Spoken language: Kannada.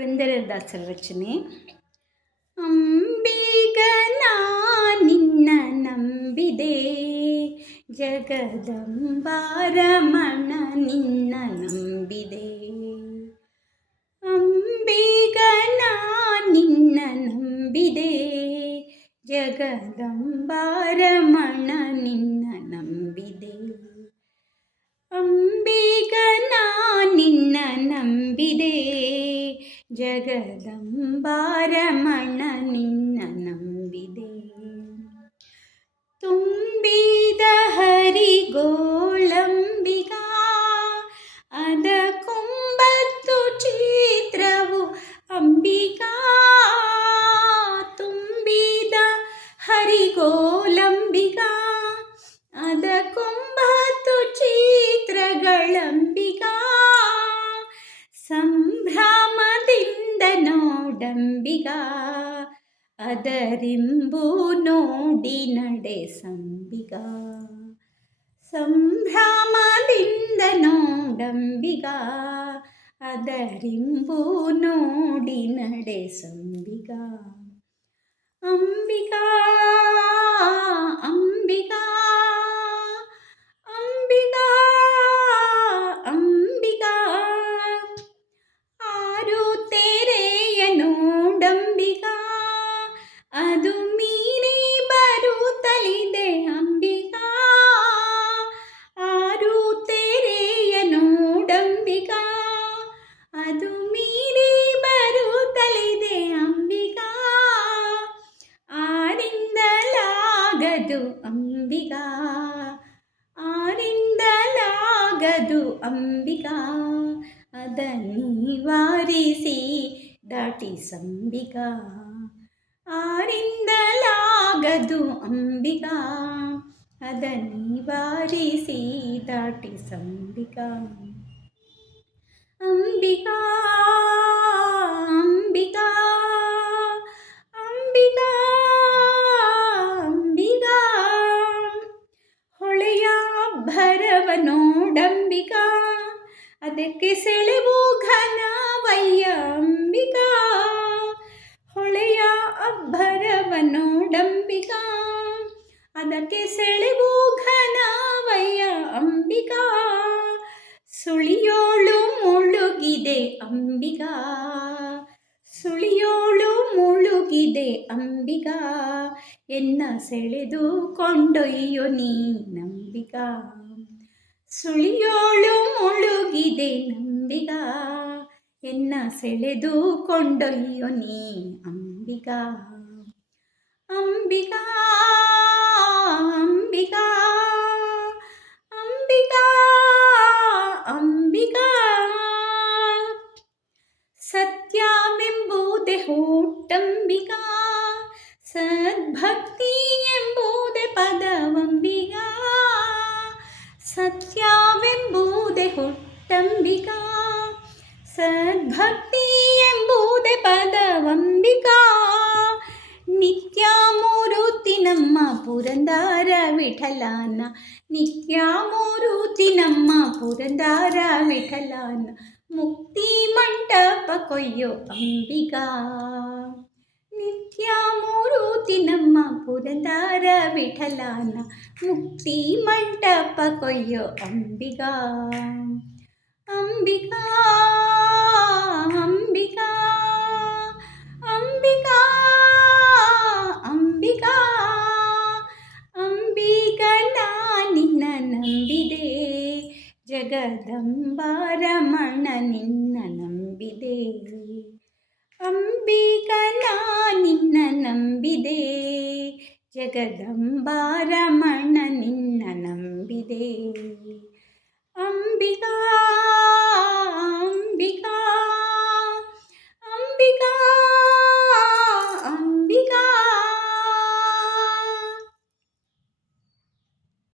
ಪುರಂದರದಾಸರ ರಚನೆ. ಅಂಬಿಗನ ನಿನ್ನ ನಂಬಿದೆ, ಜಗದಂಬಾರಮಣ ನಿನ್ನ ನಂಬಿದೆ. ಅಂಬಿಗನ ನಿನ್ನ ನಂಬಿದೆ, ಜಗದಂಬಾರಮಣ ನಿನ್ನ ನಂಬಿದೆ. ಅಂಬಿಗನ ನಿನ್ನ ನಂಬಿದೆ, ಜಗದಂಬಾರಮಣ ನಿನ್ನ ನಂಬಿದೆ. ತುಂಬಿದ ಹರಿಗೋಳಂಬಿಗ ಅದ ಕೊಂಬತ್ತು ಚಿತ್ರವು ಅಂಬಿಗಾ. ತುಂಬಿದ ಹರಿಗೋಳಂಬಿಗ ಅದ ಕೊಂಬತ್ತು ಚಿತ್ರಗಳಂಬಿಗಾ. ಸಂಭ್ರಮದಿಂದ ನೋಡಂಬಿಗಾ, ಅದರಿಂಬು ನೋಡಿ ನಡೆಸಂಬಿಗಾ. ಸಂಭ್ರಮದಿಂದ ನೋಡಂಬಿಗಾ, ಅದರಿಂಬು ನೋಡಿ ನಡೆಸಂಬಿಗಾ. ಅಂಬಿಗಾ ಅಂಬಿಗಾ ಅಂಬಿಗಾ ಅಂಬಿಗಾ, ಆರು ತೆರೆಯ ನೋಡಂಬಿಗಾ, ಅದು ಮೀರಿ ಬರುತ್ತಲಿದೆ ಅಂಬಿಗಾ. ಆರು ತೆರೆಯ ನೋಡಂಬಿಗಾ, ಅದು ಮೀರಿ ಬರುತ್ತಲಿದೆ ಅಂಬಿಗಾ. ಆರಿಂದಲಾಗದು ಅಂಬಿಗಾ, ಆರಿಂದಲಾಗದು ಅಂಬಿಗಾ, ಅದ ನಿವಾರಿಸಿ ದಾಟಿಸಂಬಿಗಾ. ಆರಿಂದಲಾಗದು ಅಂಬಿಗಾ, ಅದ ನಿವಾರಿಸಿ ದಾಟಿಸಂಬಿಗಾ. ಅಂಬಿಗಾ ಅಂಬಿಗಾ ಅಂಬಿಗಾ ಅಂಬಿಗಾ, ಹೊಳೆಯ ಅಬ್ಬರವ ನೋಡಂಬಿಗಾ, ಅದಕ್ಕೆ ಸೆಳೆವು ಘನವಯ್ಯ ಅಂಬಿಗಾ. ಹೊಳೆಯ ಅಬ್ಬರವ ನೋಡಂಬಿಗಾ, ಅದಕ್ಕೆ ಸೆಳೆವು ಘನವಯ್ಯ ಅಂಬಿಗಾ. ಸುಳಿಯೋಳು ಮುಳುಗಿದೆ ಅಂಬಿಗಾ, ಸುಳಿಯೋಳು ಮುಳುಗಿದೆ ಅಂಬಿಗಾ, ಎನ್ನ ಸೆಳೆದು ಕೊಂಡೊಯ್ಯೋ ನೀನಂಬಿಗಾ. ಸುಳಿಯೋಳು ಮುಳುಗಿದೆ ನಂಬಿಗಾ, ಎನ್ನ ಸೆಳೆದು ಕೊಂಡೊಯ್ಯೋ ನೀ ಅಂಬಿಗಾ. ಅಂಬಿಗಾ ಅಂಬಿಗಾ ಅಂಬಿಗಾ ಅಂಬಿಗಾ, ಸತ್ಯವೆಂಬುದೇ ಹುಟ್ಟಂಬಿಗಾ, ಸದ್ಭಕ್ತಿ ಎಂಬುದೇ ಪದವಂಬಿಗಾ. ಸತ್ಯವೆಂಬುದೇ ಹುಟ್ಟಂಬಿಗಾ, ಸದ್ಭಕ್ತಿ ಎಂಬುದೇ ಪದವಂಬಿಗಾ. ನಿತ್ಯ ಮೂರುತಿ ನಮ್ಮ ಪುರಂದರ ವಿಠಲನ, ನಿತ್ಯ ಮೂರುತಿ ನಮ್ಮ ಪುರಂದರ ವಿಠಲನ, ಮುಕ್ತಿ ಮಂಟಪ ಕೊಯ್ಯೋ ಅಂಬಿಗಾ. ನಿತ್ಯ ಮೂರುತಿ ನಮ್ಮ ಪುರಂದರ ವಿಠಲನ, ಮುಕ್ತಿ ಮಂಟಪ ಕೊಯ್ಯೋ ಅಂಬಿಗಾ. ಅಂಬಿಗಾ ಅಂಬಿಗಾ ಅಂಬಿಗಾ ಅಂಬಿಗಾ, ಅಂಬಿಗನ ನಿನ್ನ ನಂಬಿದೆ, ಜಗದಂಬಾರಮಣ ನಿನ್ನ ನಂಬಿದೆ. ಅಂಬಿಗನ ನಿನ್ನ ನಂಬಿದೆ, ಜಗದಂಬಾರಮಣ ನಿನ್ನ ನಂಬಿದೆ.